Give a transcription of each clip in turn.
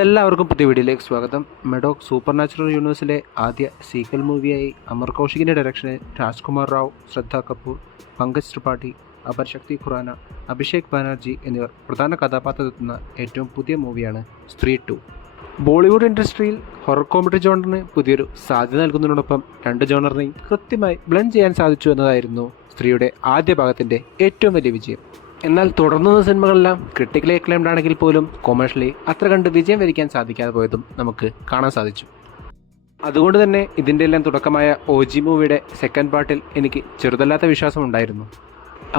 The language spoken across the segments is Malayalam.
അപ്പോൾ എല്ലാവർക്കും പുതിയ വീഡിയോയിലേക്ക് സ്വാഗതം. മെഡോക് സൂപ്പർ നാച്ചുറൽ യൂണിവേഴ്സിലെ ആദ്യ സീക്വൽ മൂവിയായി അമർ കൗശികിൻ്റെ ഡയറക്ഷനിൽ രാജ്കുമാർ റാവ്, ശ്രദ്ധ കപൂർ, പങ്കജ് ത്രിപാഠി, അപർശക്തി ഖുറാന, അഭിഷേക് ബാനർജി എന്നിവർ പ്രധാന കഥാപാത്രത്തെത്തുന്ന ഏറ്റവും പുതിയ മൂവിയാണ് സ്ത്രീ 2. ബോളിവുഡ് ഇൻഡസ്ട്രിയിൽ ഹൊറർ കോമഡി ജോണറിന് പുതിയൊരു സാധ്യത നൽകുന്നതിനോടൊപ്പം രണ്ട് ജോണറിനെയും കൃത്യമായി ബ്ലെൻഡ് ചെയ്യാൻ സാധിച്ചു എന്നതായിരുന്നു സ്ത്രീയുടെ ആദ്യ ഭാഗത്തിൻ്റെ ഏറ്റവും വലിയ വിജയം. എന്നാൽ തുടർന്നുള്ള സിനിമകളെല്ലാം ക്രിട്ടിക്കലി അക്ലൈംഡ് ആണെങ്കിൽ പോലും കൊമേഴ്ഷ്യലി അത്ര കണ്ട് വിജയം വരിക്കാൻ സാധിക്കാതെ പോയതും നമുക്ക് കാണാൻ സാധിച്ചു. അതുകൊണ്ട് തന്നെ ഇതിൻ്റെ എല്ലാം തുടക്കമായ OG മൂവിയുടെ സെക്കൻഡ് പാർട്ടിൽ എനിക്ക് ചെറുതല്ലാത്ത വിശ്വാസം ഉണ്ടായിരുന്നു.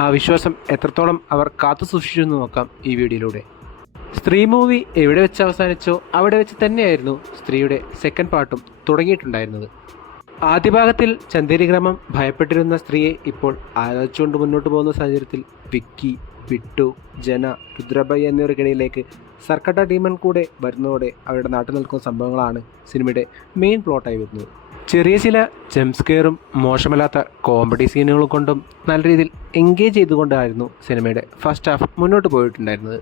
ആ വിശ്വാസം എത്രത്തോളം അവർ കാത്തു സൂക്ഷിച്ചു എന്ന് നോക്കാം ഈ വീഡിയോയിലൂടെ. സ്ത്രീ മൂവി എവിടെ വെച്ച് അവസാനിച്ചോ അവിടെ വെച്ച് തന്നെയായിരുന്നു സ്ത്രീയുടെ സെക്കൻഡ് പാർട്ടും തുടങ്ങിയിട്ടുണ്ടായിരുന്നത്. ആദ്യ ഭാഗത്തിൽ ചന്ദേരി ഗ്രാമം ഭയപ്പെട്ടിരുന്ന സ്ത്രീയെ ഇപ്പോൾ ആലോചിച്ചുകൊണ്ട് മുന്നോട്ട് പോകുന്ന സാഹചര്യത്തിൽ വിക്കി, ബിട്ടു, ജന, രുദ്രബായി എന്നിവർക്കിടയിലേക്ക് സർക്കട്ട ഡീമൺ കൂടെ വരുന്നതോടെ അവരുടെ നാട്ടിൽ നിൽക്കുന്ന സംഭവങ്ങളാണ് സിനിമയുടെ മെയിൻ പ്ലോട്ടായി വരുന്നത്. ചെറിയ ചില ജംസ്കെയറും മോശമല്ലാത്ത കോമഡി സീനുകളും കൊണ്ടും നല്ല രീതിയിൽ എൻഗേജ് ചെയ്തുകൊണ്ടായിരുന്നു സിനിമയുടെ ഫസ്റ്റ് ഹാഫ് മുന്നോട്ട് പോയിട്ടുണ്ടായിരുന്നത്.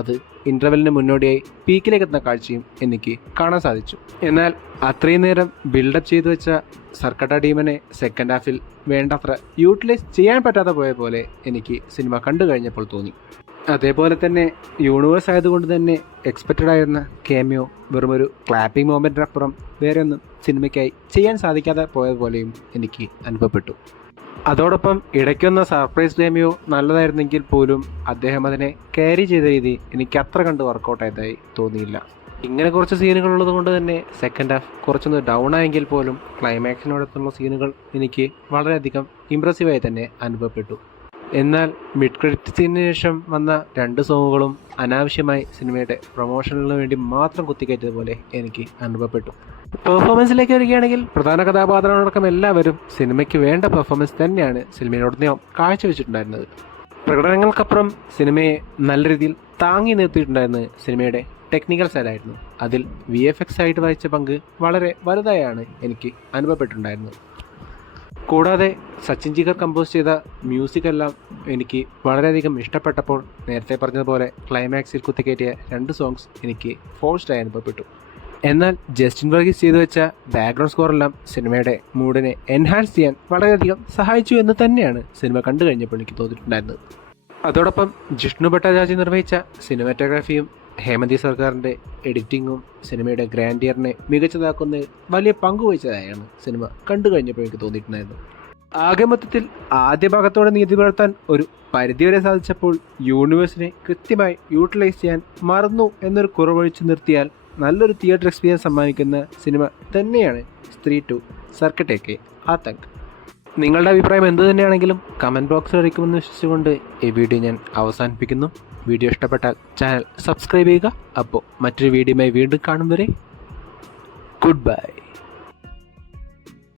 അത് ഇൻ്റർവെല്ലിന് മുന്നോടിയായി പീക്കിലേക്ക് എത്തുന്ന കാഴ്ചയും എനിക്ക് കാണാൻ സാധിച്ചു. എന്നാൽ അത്രയും നേരം ബിൽഡപ്പ് ചെയ്തു വെച്ച സർക്കട്ട ഡീമനെ സെക്കൻഡ് ഹാഫിൽ വേണ്ടത്ര യൂട്ടിലൈസ് ചെയ്യാൻ പറ്റാതെ പോയ പോലെ എനിക്ക് സിനിമ കണ്ടു കഴിഞ്ഞപ്പോൾ തോന്നി. അതേപോലെ തന്നെ യൂണിവേഴ്സ് ആയതുകൊണ്ട് തന്നെ എക്സ്പെക്റ്റഡ് ആയിരുന്ന ക്യാമിയോ വെറുമൊരു ക്ലാപ്പിംഗ് മൊമെൻറ്റിനപ്പുറം വേറെ ഒന്നും സിനിമയ്ക്കായി ചെയ്യാൻ സാധിക്കാതെ പോയതുപോലെയും എനിക്ക് അനുഭവപ്പെട്ടു. അതോടൊപ്പം ഇടയ്ക്കൊന്ന സർപ്രൈസ് ക്യാമിയോ നല്ലതായിരുന്നെങ്കിൽ പോലും അദ്ദേഹം അതിനെ ക്യാരി ചെയ്ത രീതി എനിക്ക് അത്ര കണ്ട് വർക്കൗട്ടായതായി തോന്നിയില്ല. ഇങ്ങനെ കുറച്ച് സീനുകൾ ഉള്ളത് കൊണ്ട് തന്നെ സെക്കൻഡ് ഹാഫ് കുറച്ചൊന്ന് ഡൗൺ ആയെങ്കിൽ പോലും ക്ലൈമാക്സിനോടൊപ്പമുള്ള സീനുകൾ എനിക്ക് വളരെയധികം ഇമ്പ്രസീവായി തന്നെ അനുഭവപ്പെട്ടു. എന്നാൽ മിഡ് ക്രെഡിറ്റ് സീനിന് ശേഷം വന്ന രണ്ട് സോങ്ങുകളും അനാവശ്യമായി സിനിമയുടെ പ്രൊമോഷനിന് വേണ്ടി മാത്രം കുത്തിക്കയറ്റിയതുപോലെ എനിക്ക് അനുഭവപ്പെട്ടു. പെർഫോമൻസിലേക്ക് വരികയാണെങ്കിൽ പ്രധാന കഥാപാത്രങ്ങളടക്കം എല്ലാവരും സിനിമയ്ക്ക് വേണ്ട പെർഫോമൻസ് തന്നെയാണ് സിനിമയോടൊപ്പം കാഴ്ചവെച്ചിട്ടുണ്ടായിരുന്നത്. പ്രകടനങ്ങൾക്കപ്പുറം സിനിമയെ നല്ല രീതിയിൽ താങ്ങി നിർത്തിയിട്ടുണ്ടായിരുന്നത് സിനിമയുടെ ടെക്നിക്കൽ സൈഡായിരുന്നു. അതിൽ VFX ആയിട്ട് വഹിച്ച പങ്ക് വളരെ വലുതായാണ് എനിക്ക് അനുഭവപ്പെട്ടിട്ടുണ്ടായിരുന്നത്. കൂടാതെ സച്ചിൻ ജിഗർ കമ്പോസ് ചെയ്ത മ്യൂസിക് എല്ലാം എനിക്ക് വളരെയധികം ഇഷ്ടപ്പെട്ടപ്പോൾ നേരത്തെ പറഞ്ഞതുപോലെ ക്ലൈമാക്സിൽ കുത്തിക്കയറ്റിയ രണ്ട് സോങ്സ് എനിക്ക് ഫോഴ്സ്ഡായി അനുഭവപ്പെട്ടു. എന്നാൽ ജസ്റ്റിൻ വർഗീസ് ചെയ്തു വെച്ച ബാക്ക്ഗ്രൗണ്ട് സ്കോറെല്ലാം സിനിമയുടെ മൂഡിനെ എൻഹാൻസ് ചെയ്യാൻ വളരെയധികം സഹായിച്ചു എന്ന് തന്നെയാണ് സിനിമ കണ്ടു കഴിഞ്ഞപ്പോൾ എനിക്ക് തോന്നിയിട്ടുണ്ടായിരുന്നത്. അതോടൊപ്പം ജിഷ്ണു ഭട്ടാചാര്യ നിർവഹിച്ച സിനിമാറ്റോഗ്രാഫിയും ഹേമന്തി സർക്കാരിൻ്റെ എഡിറ്റിങ്ങും സിനിമയുടെ ഗ്രാൻഡിയറിനെ മികച്ചതാക്കുന്ന വലിയ പങ്കുവഹിച്ചതായാണ് സിനിമ കണ്ടു കഴിഞ്ഞപ്പോൾ എനിക്ക് തോന്നിയിട്ടുണ്ടായിരുന്നത്. ആകെ മൊത്തത്തിൽ ആദ്യ ഭാഗത്തോടെ നീതി പുലർത്താൻ ഒരു പരിധിവരെ സാധിച്ചപ്പോൾ യൂണിവേഴ്സിനെ കൃത്യമായി യൂട്ടിലൈസ് ചെയ്യാൻ മറന്നു എന്നൊരു കുറവൊഴിച്ചു നിർത്തിയാൽ നല്ലൊരു തിയേറ്റർ എക്സ്പീരിയൻസ് സമ്മാനിക്കുന്ന സിനിമ തന്നെയാണ് സ്ത്രീ 2 സർക്കട്ടേക്ക് ആതങ്ക്. നിങ്ങളുടെ അഭിപ്രായം എന്തു തന്നെയാണെങ്കിലും കമൻറ്റ് ബോക്സിൽ അറിയിക്കുമെന്ന് വിശ്വസിച്ചുകൊണ്ട് ഈ വീഡിയോ ഞാൻ അവസാനിപ്പിക്കുന്നു. വീഡിയോ ഇഷ്ടപ്പെട്ടാൽ ചാനൽ സബ്സ്ക്രൈബ് ചെയ്യുക. അപ്പോൾ മറ്റൊരു വീഡിയോയുമായി വീണ്ടും കാണും വരെ ഗുഡ് ബൈ.